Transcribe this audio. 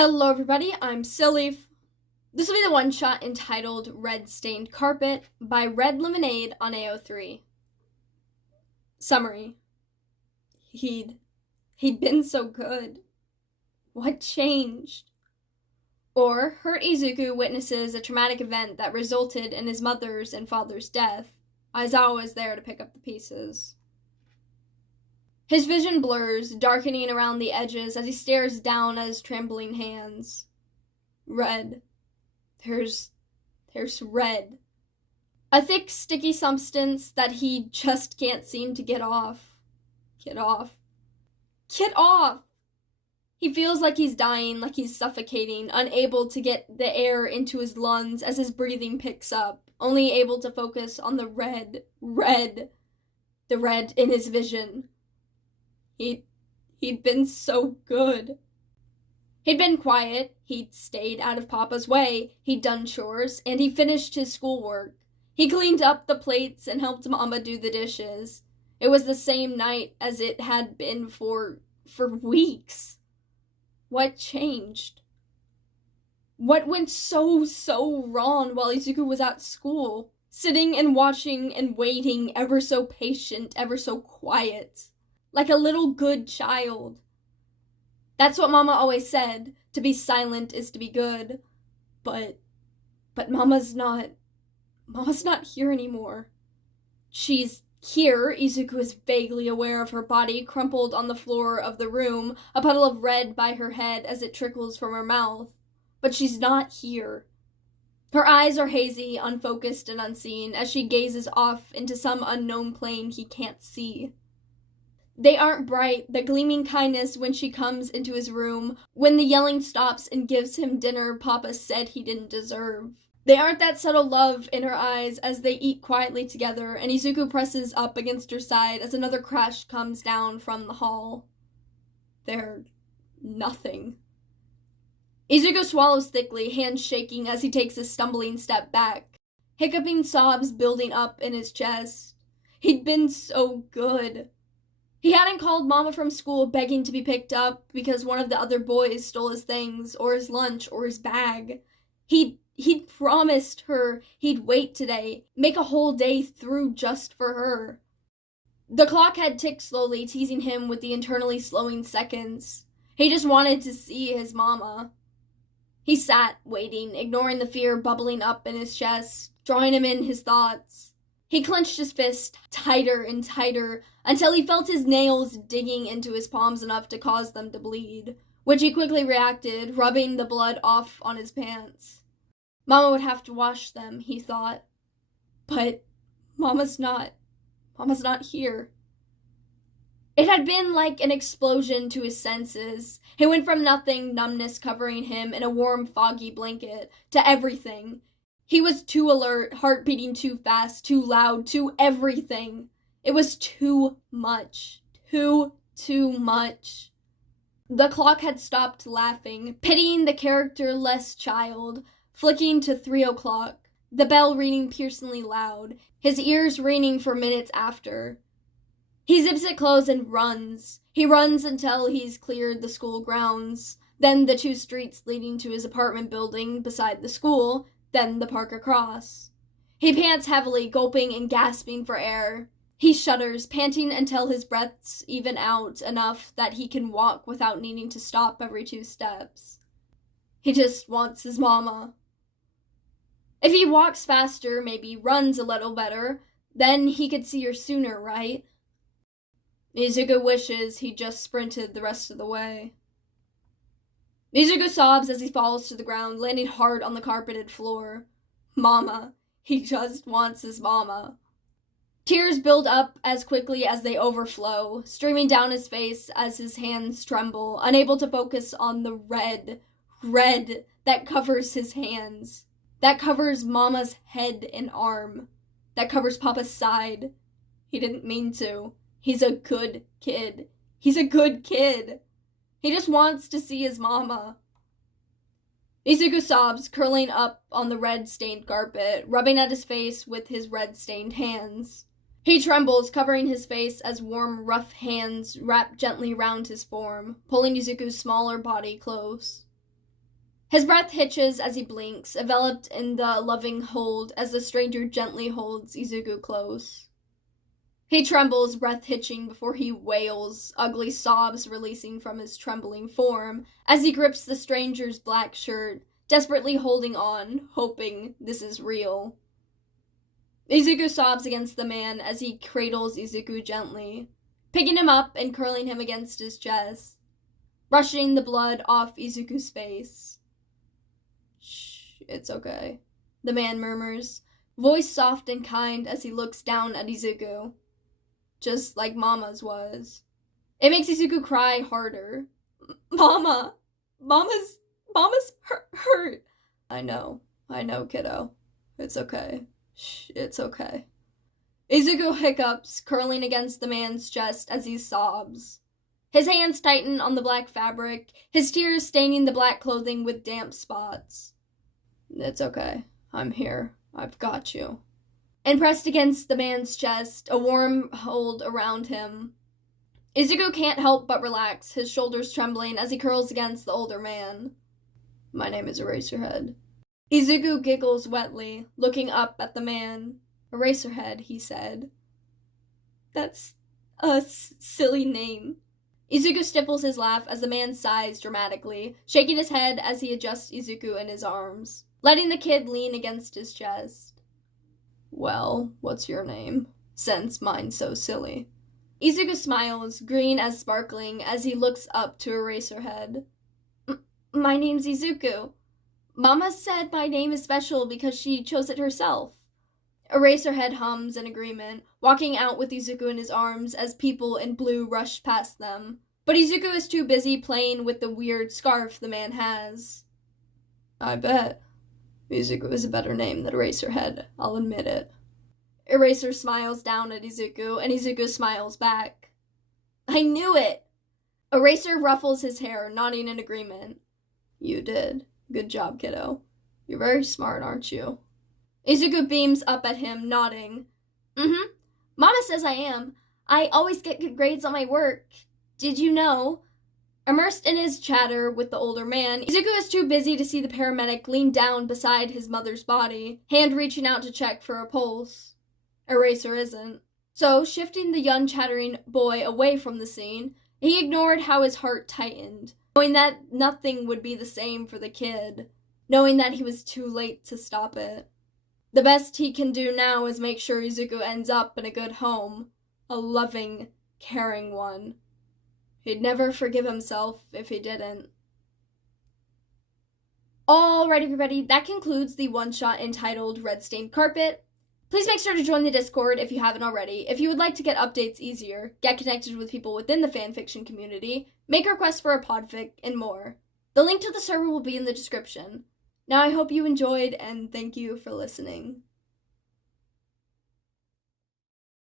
Hello everybody, I'm Silleaf. This will be the one-shot entitled Red Stained Carpet by Red Lemonade on AO3. Summary. He'd been so good. What changed? Or, hurt Izuku witnesses a traumatic event that resulted in his mother's and father's death. Aizawa is there to pick up the pieces. His vision blurs, darkening around the edges as he stares down at his trembling hands. Red. There's red. A thick, sticky substance that he just can't seem to get off. Get off. He feels like he's dying, like he's suffocating, unable to get the air into his lungs as his breathing picks up, only able to focus on the red in his vision. He'd been so good. He'd been quiet, he'd stayed out of Papa's way, he'd done chores, and he finished his schoolwork. He cleaned up the plates and helped Mama do the dishes. It was the same night as it had been for weeks. What changed? What went so wrong while Izuku was at school, sitting and watching and waiting, ever so patient, ever so quiet? Like a little good child. That's what Mama always said, to be silent is to be good. But Mama's not here anymore. She's here. Izuku is vaguely aware of her body crumpled on the floor of the room, a puddle of red by her head as it trickles from her mouth. But she's not here. Her eyes are hazy, unfocused, and unseen as she gazes off into some unknown plane he can't see. They aren't bright, the gleaming kindness when she comes into his room, when the yelling stops and gives him dinner Papa said he didn't deserve. They aren't that subtle love in her eyes as they eat quietly together, and Izuku presses up against her side as another crash comes down from the hall. They're nothing. Izuku swallows thickly, hands shaking as he takes a stumbling step back, hiccuping sobs building up in his chest. He'd been so good. He hadn't called Mama from school begging to be picked up because one of the other boys stole his things, or his lunch, or his bag. He'd promised her he'd wait today, make a whole day through just for her. The clock had ticked slowly, teasing him with the internally slowing seconds. He just wanted to see his Mama. He sat, waiting, ignoring the fear bubbling up in his chest, drawing him in his thoughts. He clenched his fist tighter and tighter until he felt his nails digging into his palms enough to cause them to bleed, which he quickly reacted, rubbing the blood off on his pants. Mama would have to wash them, he thought. But Mama's not here. It had been like an explosion to his senses. He went from nothing, numbness covering him in a warm, foggy blanket, to everything. He was too alert, heart beating too fast, too loud, too everything. It was too much. Too much. The clock had stopped laughing, pitying the characterless child, flicking to 3 o'clock, the bell ringing piercingly loud, his ears ringing for minutes after. He zips it closed and runs. He runs until he's cleared the school grounds, then the 2 streets leading to his apartment building beside the school, then the park across. He pants heavily, gulping and gasping for air. He shudders, panting until his breaths even out enough that he can walk without needing to stop every 2 steps. He just wants his Mama. If he walks faster, maybe runs a little better, then he could see her sooner, right? Izuku wishes he'd just sprinted the rest of the way. Izuku sobs as he falls to the ground, landing hard on the carpeted floor. Mama. He just wants his Mama. Tears build up as quickly as they overflow, streaming down his face as his hands tremble, unable to focus on the red that covers his hands, that covers Mama's head and arm, that covers Papa's side. He didn't mean to. He's a good kid. He just wants to see his Mama. Izuku sobs, curling up on the red-stained carpet, rubbing at his face with his red-stained hands. He trembles, covering his face as warm, rough hands wrap gently round his form, pulling Izuku's smaller body close. His breath hitches as he blinks, enveloped in the loving hold as the stranger gently holds Izuku close. He trembles, breath hitching before he wails, ugly sobs releasing from his trembling form as he grips the stranger's black shirt, desperately holding on, hoping this is real. Izuku sobs against the man as he cradles Izuku gently, picking him up and curling him against his chest, brushing the blood off Izuku's face. "Shh, it's okay," the man murmurs, voice soft and kind as he looks down at Izuku. Just like Mama's was. It makes Izuku cry harder. Mama's hurt. I know, kiddo. It's okay. Shh, it's okay. Izuku hiccups, curling against the man's chest as he sobs. His hands tighten on the black fabric, his tears staining the black clothing with damp spots. It's okay. I'm here. I've got you. And pressed against the man's chest, a warm hold around him. Izuku can't help but relax, his shoulders trembling as he curls against the older man. My name is Eraserhead. Izuku giggles wetly, looking up at the man. Eraserhead, he said. That's a silly name. Izuku stifles his laugh as the man sighs dramatically, shaking his head as he adjusts Izuku in his arms, letting the kid lean against his chest. Well, what's your name, since mine's so silly? Izuku smiles, green as sparkling, as he looks up to Eraserhead. My name's Izuku. Mama said my name is special because she chose it herself. Eraserhead hums in agreement, walking out with Izuku in his arms as people in blue rush past them. But Izuku is too busy playing with the weird scarf the man has. I bet. Izuku is a better name than Eraserhead, I'll admit it. Eraser smiles down at Izuku, and Izuku smiles back. I knew it! Eraser ruffles his hair, nodding in agreement. You did. Good job, kiddo. You're very smart, aren't you? Izuku beams up at him, nodding. Mm-hmm. Mama says I am. I always get good grades on my work. Did you know? Immersed in his chatter with the older man, Izuku is too busy to see the paramedic lean down beside his mother's body, hand reaching out to check for a pulse. Eraser isn't. So, shifting the young chattering boy away from the scene, he ignored how his heart tightened, knowing that nothing would be the same for the kid, knowing that he was too late to stop it. The best he can do now is make sure Izuku ends up in a good home, a loving, caring one. He'd never forgive himself if he didn't. Alright everybody, that concludes the one-shot entitled Red Stained Carpet. Please make sure to join the Discord if you haven't already. If you would like to get updates easier, get connected with people within the fanfiction community, make requests for a podfic, and more. The link to the server will be in the description. Now I hope you enjoyed, and thank you for listening.